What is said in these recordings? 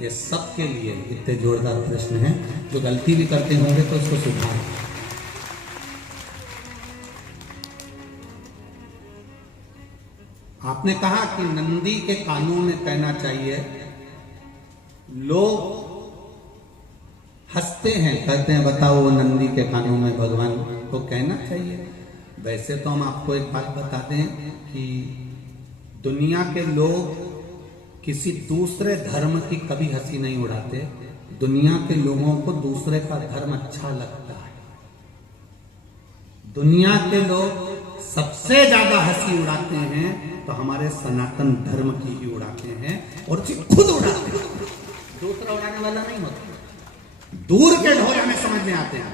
ये सबके लिए इतने जोरदार प्रश्न हैं। जो गलती भी करते होंगे तो उसको सुधार। आपने कहा कि नंदी के कानों में कहना चाहिए। लोग हंसते हैं, कहते हैं बताओ वो नंदी के कानों में भगवान को कहना चाहिए। वैसे तो हम आपको एक बात बता दें कि दुनिया के लोग किसी दूसरे धर्म की कभी हंसी नहीं उड़ाते। दुनिया के लोगों को दूसरे का धर्म अच्छा लगता है। दुनिया के लोग सबसे ज्यादा हंसी उड़ाते हैं तो हमारे सनातन धर्म की ही उड़ाते हैं, और खुद उड़ाते हैं। दूसरा उड़ाने वाला नहीं होता। दूर के ढोल हमें समझ में आते हैं,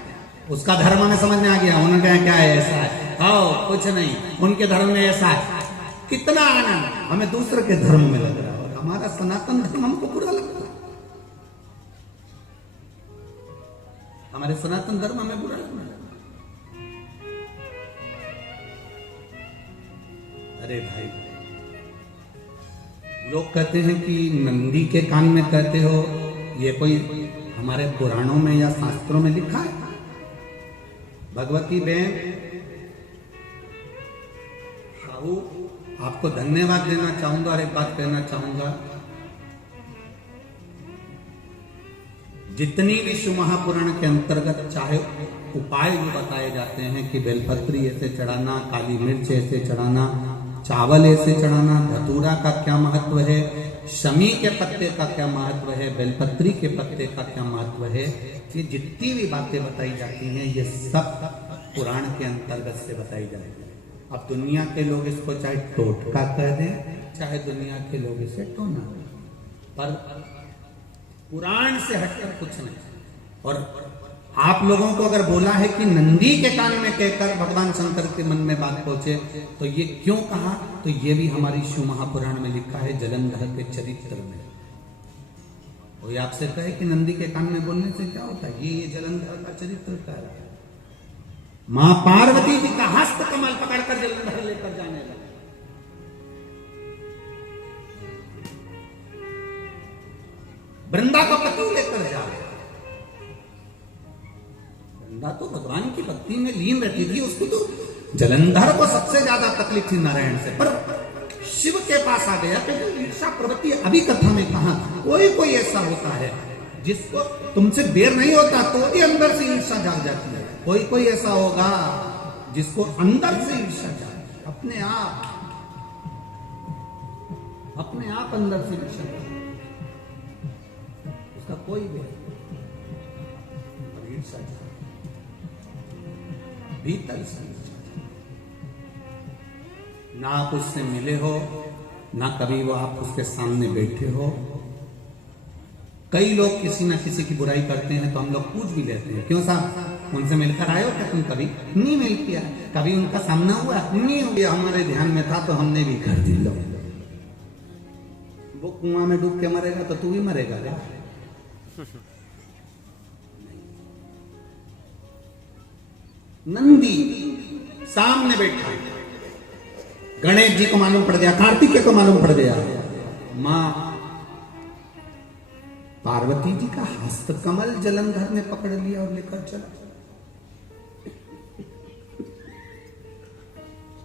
उसका धर्म हमें समझ में आ गया। उन्होंने क्या है, ऐसा है, हाँ कुछ नहीं, उनके धर्म में ऐसा है। कितना आनंद हमें दूसरे के धर्म में लग रहा है, और हमारा सनातन धर्म हमको बुरा लगता है। हमारे सनातन धर्म हमें बुरा लगता है। अरे भाई, लोग कहते हैं कि नंदी के कान में कहते हो, ये कोई हमारे पुराणों में या शास्त्रों में लिखा है? भगवती बहन साहू, आपको धन्यवाद देना चाहूंगा और एक बात कहना चाहूंगा। जितनी भी शिव महापुराण के अंतर्गत चाहे उपाय जो बताए जाते हैं कि बेलपत्री ऐसे चढ़ाना, काली मिर्च ऐसे चढ़ाना, चावल ऐसे चढ़ाना, धतूरा का क्या महत्व है, शमी के पत्ते का क्या महत्व है, बेलपत्री के पत्ते का क्या महत्व है, ये जितनी भी बातें बताई जाती हैं ये सब पुराण के अंतर्गत से बताई जाती है। अब दुनिया के लोग इसको चाहे टोटका कह दें, चाहे दुनिया के लोग इसे टोना, पर पुराण से हटकर कुछ नहीं। और आप लोगों को अगर बोला है कि नंदी के कान में कहकर भगवान शंकर के मन में बात पहुंचे, तो ये क्यों कहा, तो ये भी हमारी शिव महापुराण में लिखा है, जलंधर के चरित्र में। कोई आपसे कहे कि नंदी के कान में बोलने से क्या होता है, ये जलंधर का चरित्र कह रहा है। मां पार्वती जी का हस्त कमल पकड़कर जलंधर लेकर जाने लगा। वृंदा को पति लेकर जा रहे, वृंदा तो भगवान की भक्ति में लीन रहती थी, उसको तो जलंधर को सबसे ज्यादा तकलीफ थी नारायण से, पर शिव के पास आ गया। तो ईर्षा प्रवृत्ति अभी कथा में कहा, कोई ऐसा होता है जिसको तुमसे बेर नहीं होता तो भी अंदर से ईर्षा जाग जाती है। कोई ऐसा होगा जिसको अंदर से ईर्षा जाए, अपने आप अंदर से ईर्षा जाए, उसका कोई भी ईर्षा जाए भीतर से। ना आप उससे मिले हो, ना कभी वो आप उसके सामने बैठे हो। कई लोग किसी ना किसी की बुराई करते हैं तो हम लोग पूछ भी लेते हैं, क्यों साहब उनसे मिलकर आए हो क्या तुम? कभी नहीं मिल किया, कभी उनका सामना हुआ नहीं हुआ, हमारे ध्यान में था तो हमने भी कर दी। लो वो कुआं में डूब के मरेगा तो तू भी मरेगा रे। नंदी सामने बैठा, गणेश जी को मालूम पड़ गया, कार्तिकेय को मालूम पड़ गया, मां पार्वती जी का हस्त कमल जलंधर ने पकड़ लिया और लेकर चला।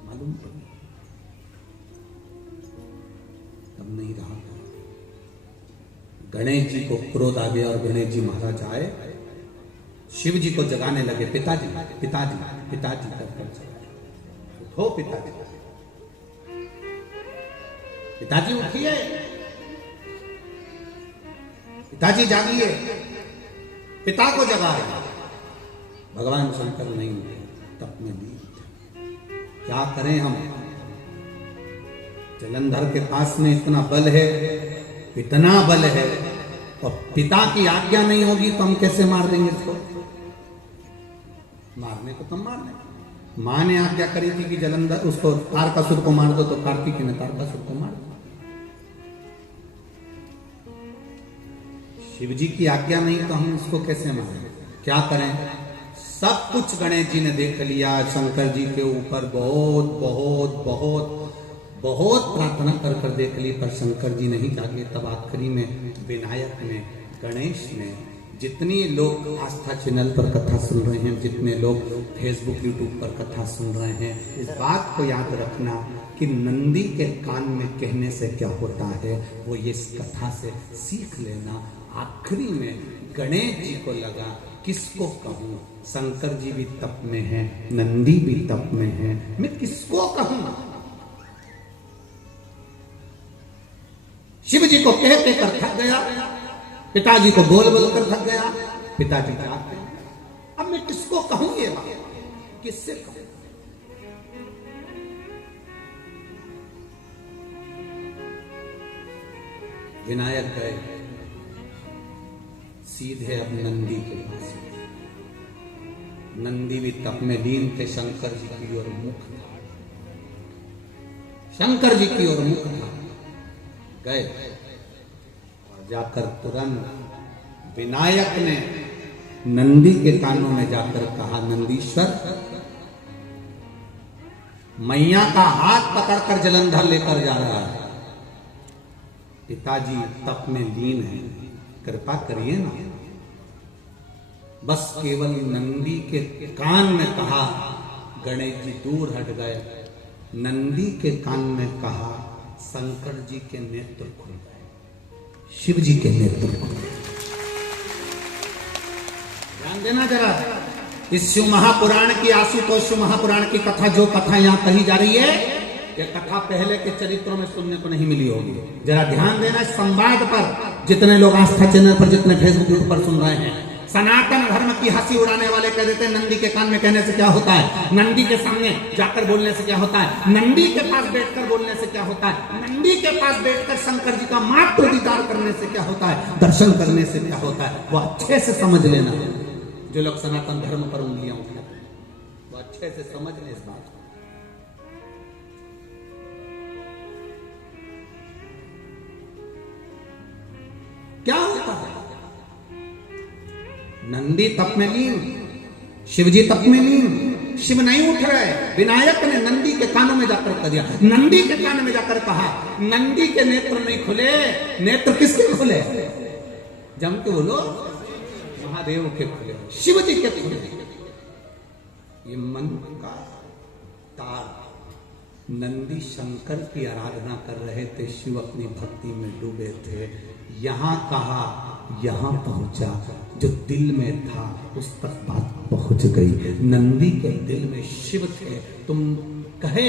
मालूम पड़ गया, तब नहीं रहा। गणेश जी को क्रोध आ गया और गणेश जी महाराज आए, शिव जी को जगाने लगे। पिताजी पिताजी पिताजी करकर उठो, पिताजी पिताजी उठिए, पिताजी जागिए। पिता को जगा रहे, भगवान शंकर नहीं उठे, तप में लीन। क्या करें हम? जलंधर के पास में इतना बल है, इतना बल है, और पिता की आज्ञा नहीं होगी तो हम कैसे मार देंगे इसको? मारने को तो मार दें। मां ने आज्ञा करी थी कि जलंधर उसको तारकासुर को मार दो, तो कार्तिकेय ने तारकासुर को मार दो। शिव जी की आज्ञा नहीं तो हम इसको कैसे मारें? क्या करें? सब कुछ गणेश जी ने देख लिया। शंकर जी के ऊपर बहुत बहुत बहुत बहुत प्रार्थना कर कर देख ली पर शंकर जी नहीं जागे। तब आखिरी में विनायक ने, गणेश ने, जितनी लोग आस्था चैनल पर कथा सुन रहे हैं, जितने लोग फेसबुक यूट्यूब पर कथा सुन रहे हैं, इस बात को याद रखना कि नंदी के कान में कहने से क्या होता है वो ये इस कथा से सीख लेना। आखिरी में गणेश जी को लगा किसको कहूं, शंकर जी भी तप में है, नंदी भी तप में है, मैं किसको कहूं। शिव जी को कह के कर थक गया, पिताजी को बोल बोल कर थक गया, पिताजी जाग गए। अब मैं किसको कहूं ये बात, किससे कहूं। विनायक गए सीधे अब नंदी के पास। नंदी भी तप में लीन थे, शंकर जी की ओर मुख था, शंकर जी की ओर मुख था। गए और जाकर तुरंत विनायक ने नंदी के कानों में जाकर कहा, नंदीश्वर, मैया का हाथ पकड़कर जलंधर लेकर जा रहा है, पिताजी तप में लीन है, कृपा करिए ना। बस केवल नंदी के कान में कहा, गणेश जी दूर हट गए। नंदी के कान में कहा, शंकर जी के नेत्र खुल गए, शिव जी के नेत्र खुल गए। ध्यान देना जरा, इस शिव महापुराण की, आशुतोष शिव महापुराण की कथा, जो कथा यहां कही जा रही है, ये कथा पहले के चरित्रों में सुनने को नहीं मिली होगी। जरा ध्यान देना इस संवाद पर, जितने लोग आस्था चैनल पर, जितने फेसबुक पर सुन रहे हैं। सनातन धर्म की हंसी उड़ाने वाले कह देते हैं नंदी के कान में कहने से क्या होता है, नंदी के सामने जाकर बोलने से क्या होता है, नंदी के पास बैठकर बोलने से क्या होता है, नंदी के पास बैठकर शंकर जी का मात्र दीदार करने से क्या होता है, दर्शन करने से क्या होता है, वो अच्छे से समझ लेना। जो लोग सनातन धर्म पर उंगलियां उठाते हैं वो अच्छे से समझ लें इस बात को। क्या होता है, नंदी तप में लीन, शिवजी तप में लीन, शिव नहीं उठ रहे। विनायक ने नंदी के कानों में जाकर कह दिया, नंदी के कान में जाकर कहा, नंदी के नेत्र नहीं खुले, नेत्र किसके खुले, जम के बोलो, महादेव के खुले, शिव जी के खुले। ये मन का तार, नंदी शंकर की आराधना कर रहे थे, शिव अपनी भक्ति में डूबे थे। यहां कहा, यहां पहुंचा, जो दिल में था उस तक बात पहुंच गई। नंदी के दिल में शिव थे, तुम कहे,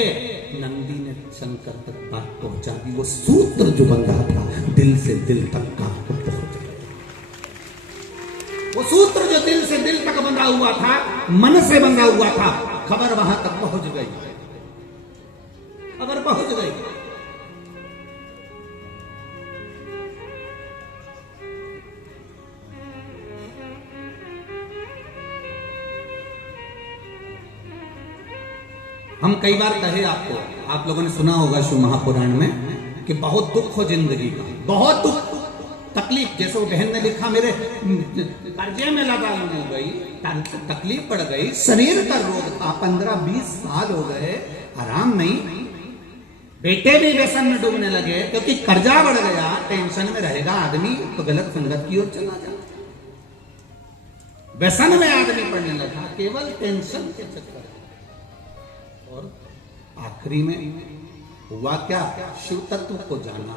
नंदी ने शंकर तक बात पहुंचा दी। वो सूत्र जो बंधा था दिल से दिल तक का पहुंच गया। वो सूत्र जो दिल से दिल तक बंधा हुआ था, मन से बंधा हुआ था, खबर वहां तक पहुंच गई, खबर पहुंच गई। हम कई बार कहे आपको, आप लोगों ने सुना होगा शिव महापुराण में कि बहुत दुख हो जिंदगी का, बहुत दुख तकलीफ। जैसे वो बहन ने लिखा, मेरे कर्जे में लगा हो गई, तकलीफ पड़ गई, शरीर का रोग था, 15-20 साल हो गए, आराम नहीं, बेटे भी व्यसन में डूबने लगे क्योंकि कर्जा बढ़ गया। टेंशन में रहेगा आदमी तो गलत संगत की ओर चला जाता, व्यसन में आदमी पड़ने लगा केवल टेंशन के चक्कर। और आखिरी में हुआ क्या, शिव तत्व को जाना।